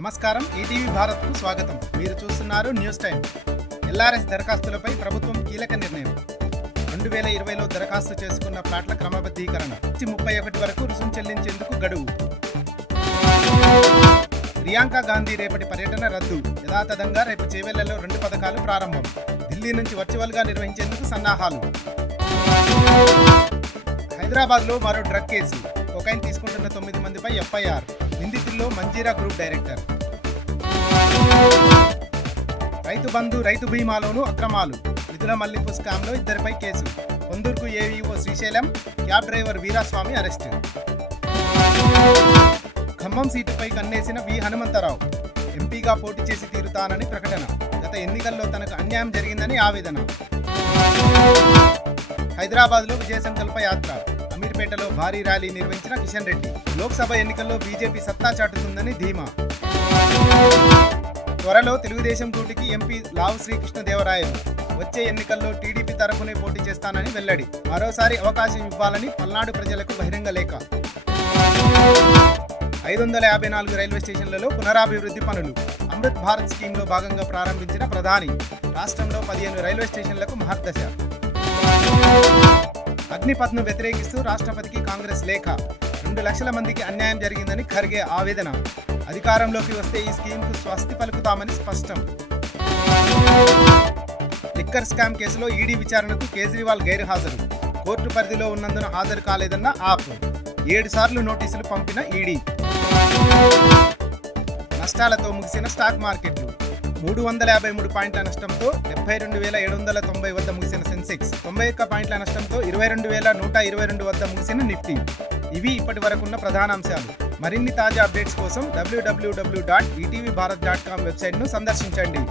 నమస్కారం, ఈటీవీ భారత్కు స్వాగతం. మీరు చూస్తున్నారు న్యూస్ టైం. ఎల్ఆర్ఎస్ దరఖాస్తులపై ప్రభుత్వం కీలక నిర్ణయం. 2020లో దరఖాస్తు చేసుకున్న ప్లాట్ల క్రమబద్ధీకరణ 31 వరకు రుసుము చెల్లించేందుకు గడువు. ప్రియాంక గాంధీ రేపటి పర్యటన రద్దు. యథాతథంగా రేపు చేవెళ్లలో 2 పథకాలు ప్రారంభం. ఢిల్లీ నుంచి వర్చువల్గా నిర్వహించేందుకు సన్నాహాలు. హైదరాబాద్లో మరో డ్రగ్ కేసు. కొకైన్ తీసుకుంటున్న 9 మందిపై ఎఫ్ఐఆర్. నిందితుల్లో మంజీరా గ్రూప్ డైరెక్టర్. రైతు బంధు, రైతు బీమాలోనూ అక్రమాలు. నిధుల మళ్లింపు స్కామ్లో 2పై కేసు. కొందూరుకు AVO Srisailam, cab driver Veeraswamy arrest. Khammam సీటుపై కన్నేసిన వి హనుమంతరావు. ఎంపీగా పోటీ చేసి తీరుతానని ప్రకటన. గత ఎన్నికల్లో తనకు అన్యాయం జరిగిందని ఆవేదన. హైదరాబాద్లో విజయ సంకల్ప యాత్ర. అమీర్పేటలో భారీ ర్యాలీ నిర్వహించిన కిషన్ రెడ్డి. లోక్సభ ఎన్నికల్లో బీజేపీ సత్తా చాటుతుందని ధీమా. త్వరలో తెలుగుదేశం గూటికి ఎంపీ లావు శ్రీకృష్ణదేవరాయలు. వచ్చే ఎన్నికల్లో టీడీపీ తరఫునే పోటీ చేస్తానని వెల్లడి. మరోసారి అవకాశం ఇవ్వాలని పల్నాడు ప్రజలకు బహిరంగ లేఖ. 554 రైల్వే స్టేషన్లలో పునరాభివృద్ధి పనులు. అమృత్ భారత్ స్కీమ్లో భాగంగా ప్రారంభించిన ప్రధాని. రాష్ట్రంలో 15 రైల్వే స్టేషన్లకు మహర్దశ. అగ్నిపథ్ను వ్యతిరేకిస్తూ రాష్ట్రపతికి కాంగ్రెస్ లేఖ. 2 లక్షల మందికి అన్యాయం జరిగిందని ఖర్గే ఆవేదన. అధికారంలోకి వస్తే ఈ స్కీమ్కు స్వస్తి పలుకుతామని స్పష్టం. లిక్కర్ స్కామ్ కేసులో ఈడీ విచారణకు కేజ్రీవాల్ గైర్హాజరు. కోర్టు పరిధిలో ఉన్నందున హాజరు కాలేదన్న ఆప్. 7 సార్లు నోటీసులు పంపిన ఈడీ. నష్టాలతో ముగిసిన స్టాక్ మార్కెట్లు. 353 పాయింట్ల నష్టంతో 72,790 వద్ద ముగిసిన సెన్సెక్స్. 91 పాయింట్ల నష్టంతో 22,122 వద్ద ముగిసిన నిఫ్టీ. ఇవి ఇప్పటి వరకున్న ప్రధానాంశాలు. మరిన్ని తాజా అప్డేట్స్ కోసం www.etvbharat.com వెబ్సైట్ను సందర్శించండి.